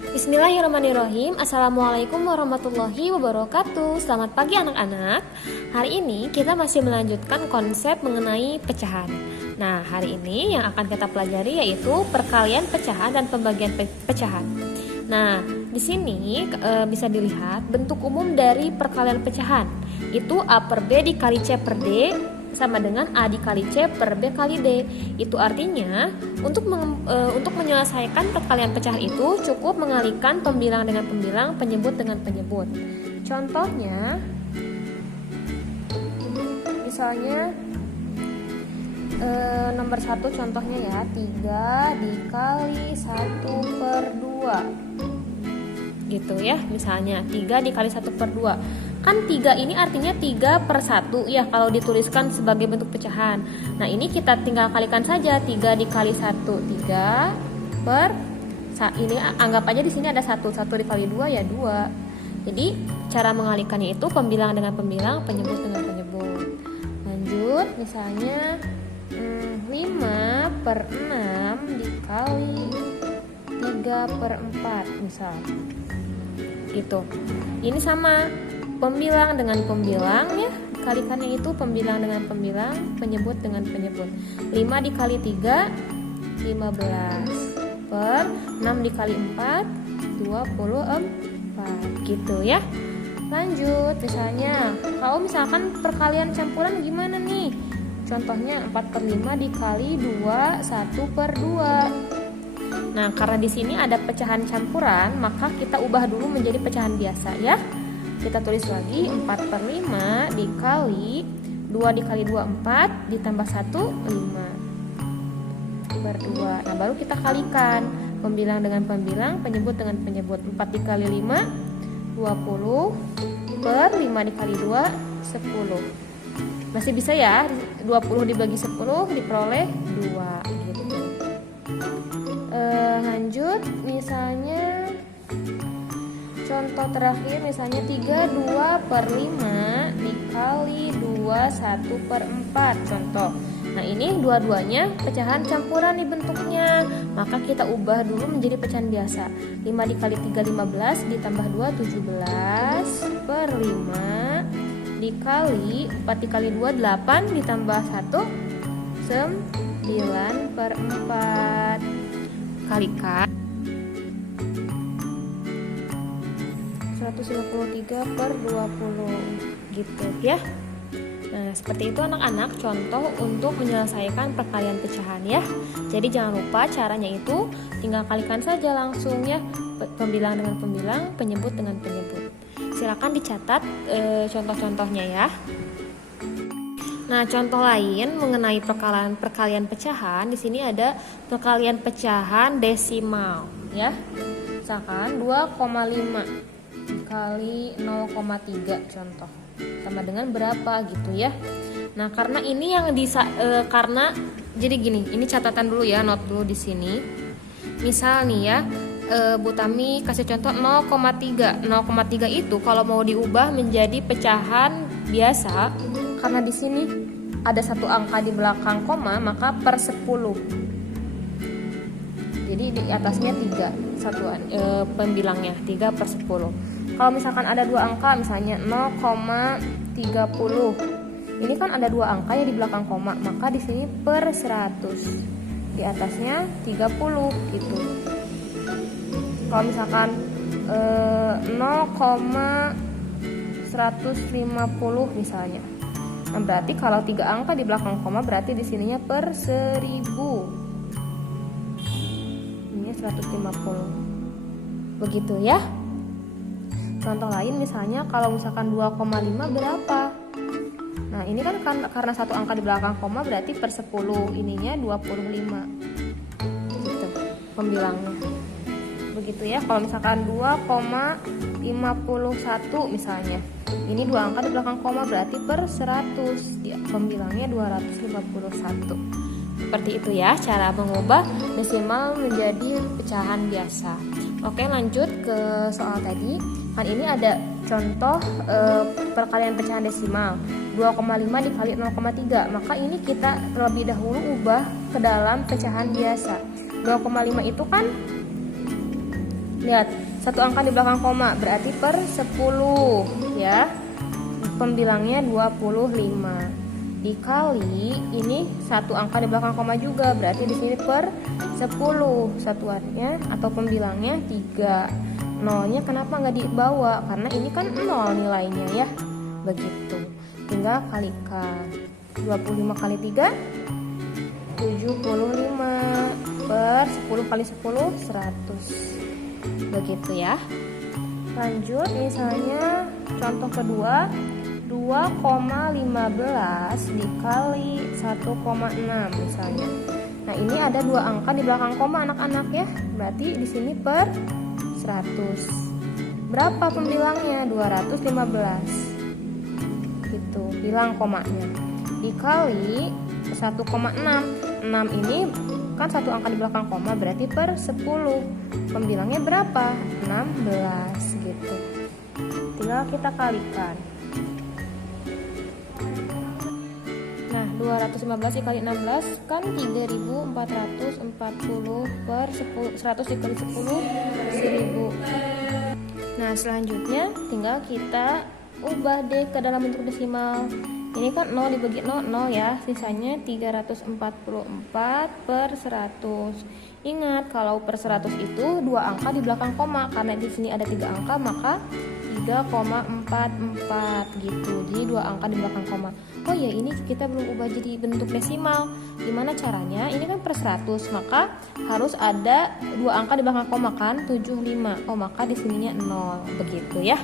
Bismillahirrahmanirrahim. Assalamualaikum warahmatullahi wabarakatuh. Selamat pagi anak-anak. Hari ini kita masih melanjutkan konsep mengenai pecahan. Nah, hari ini yang akan kita pelajari yaitu perkalian pecahan dan pembagian pecahan. Nah, di sini bisa dilihat bentuk umum dari perkalian pecahan. Itu A per B dikali C per D sama dengan A dikali C per B kali D. Itu artinya untuk menyelesaikan perkalian pecahan itu cukup mengalihkan pembilang dengan pembilang, penyebut dengan penyebut. Contohnya, misalnya nomor 1 contohnya ya, 3 dikali 1 per 2 gitu ya. Misalnya 3 dikali 1 per 2. Kan 3 ini artinya 3 per 1 ya kalau dituliskan sebagai bentuk pecahan. Nah, ini kita tinggal kalikan saja, 3 dikali 1, 3 per ini anggap aja di sini ada 1 dikali 2 ya 2. Jadi cara mengalihkannya itu pembilang dengan pembilang, penyebut dengan penyebut. Lanjut, misalnya 5 per 6 dikali 3 per 4 misal gitu. Ini sama pembilang dengan pembilang ya, kalikannya itu pembilang dengan pembilang, penyebut dengan penyebut. 5 dikali 3 15 per 6 dikali 4 24 gitu ya. Lanjut, misalnya kalau misalkan perkalian campuran gimana nih? Contohnya 4 per 5 dikali 2 1 per 2. Nah, karena di sini ada pecahan campuran, maka kita ubah dulu menjadi pecahan biasa ya. Kita tulis lagi 4 per 5 dikali 2 dikali 2 4 ditambah 1 5 per 2. Nah, baru kita kalikan pembilang dengan pembilang, penyebut dengan penyebut. 4 dikali 5 20 per 5 dikali 2 10. Masih bisa ya, 20 dibagi 10 diperoleh 2 gitu. Lanjut, misalnya contoh terakhir, misalnya 32 per 5 dikali 2 1 per 4 contoh. Nah, ini dua-duanya pecahan campuran nih bentuknya, maka kita ubah dulu menjadi pecahan biasa. 5 dikali 3 15 ditambah 2 17 per 5 dikali 4 dikali 2 8 ditambah 1 9 per 4. Kalikan 153 per 20 gitu ya. Nah, seperti itu anak-anak contoh untuk menyelesaikan perkalian pecahan ya. Jadi jangan lupa caranya itu tinggal kalikan saja langsung ya, pembilang dengan pembilang, penyebut dengan penyebut. Silakan dicatat contoh-contohnya ya. Nah, contoh lain mengenai perkalian pecahan, di sini ada perkalian pecahan desimal ya. Misalkan 2,5 dikali 0,3 contoh. Sama dengan berapa gitu ya. Nah, karena ini yang karena jadi gini, ini catatan dulu ya, note dulu di sini. Misal nih ya, Bu Tami kasih contoh 0,3. 0,3 itu kalau mau diubah menjadi pecahan biasa, karena di sini ada satu angka di belakang koma, maka per 10. Jadi di atasnya 3 satuan pembilangnya 3 per 10. Kalau misalkan ada dua angka, misalnya 0,30. Ini kan ada dua angka ya di belakang koma, maka di sini per 100. Di atasnya 30 gitu. Kalau misalkan 0,150 misalnya. Nah, berarti kalau 3 angka di belakang koma berarti di sininya per 1000. Ini 150. Begitu ya. Contoh lain misalnya kalau misalkan 2,5 berapa? Nah, ini kan karena satu angka di belakang koma berarti per 10, ininya 25. Gitu pembilangnya. Begitu ya. Kalau misalkan 2,51 misalnya. Ini dua angka di belakang koma berarti per 100. Ya, pembilangnya 251. Seperti itu ya cara mengubah desimal menjadi pecahan biasa. Oke, lanjut ke soal tadi. Kan ini ada contoh perkalian pecahan desimal 2,5 dikali 0,3. Maka ini kita terlebih dahulu ubah ke dalam pecahan biasa. 2,5 itu kan Lihat, satu angka di belakang koma berarti per 10 ya. Pembilangnya 25. Dikali ini satu angka di belakang koma juga, berarti di sini per 10. Satuannya atau pembilangnya 3. Nolnya kenapa nggak dibawa? Karena ini kan 0 nilainya ya. Begitu. Tinggal kalikan. 25 kali 3 75 per 10 kali 10 100. Begitu ya. Lanjut misalnya contoh kedua, 2,15 dikali 1,6 misalnya. Nah, ini ada dua angka di belakang koma anak-anak ya. Berarti di sini per 100. Berapa pembilangnya? 215. Gitu, bilang komanya. Dikali 1,6. 6 ini kan satu angka di belakang koma berarti per 10. Pembilangnya berapa? 16 gitu. Tinggal kita kalikan. Nah, 215 dikali 16 kan 3440 per 10, 100 dikali 10 1000. Nah, selanjutnya tinggal kita ubah deh ke dalam bentuk desimal. Ini kan 0 dibagi 0, 0 ya. Sisanya 344 per 100. Ingat, kalau per 100 itu dua angka di belakang koma. Karena di sini ada 3 angka, maka 3,44 gitu. Jadi dua angka di belakang koma. Oh ya, ini kita belum ubah jadi bentuk desimal. Gimana caranya? Ini kan per 100, maka harus ada dua angka di belakang koma kan, 75. Oh, maka di sininya 0. Begitu ya.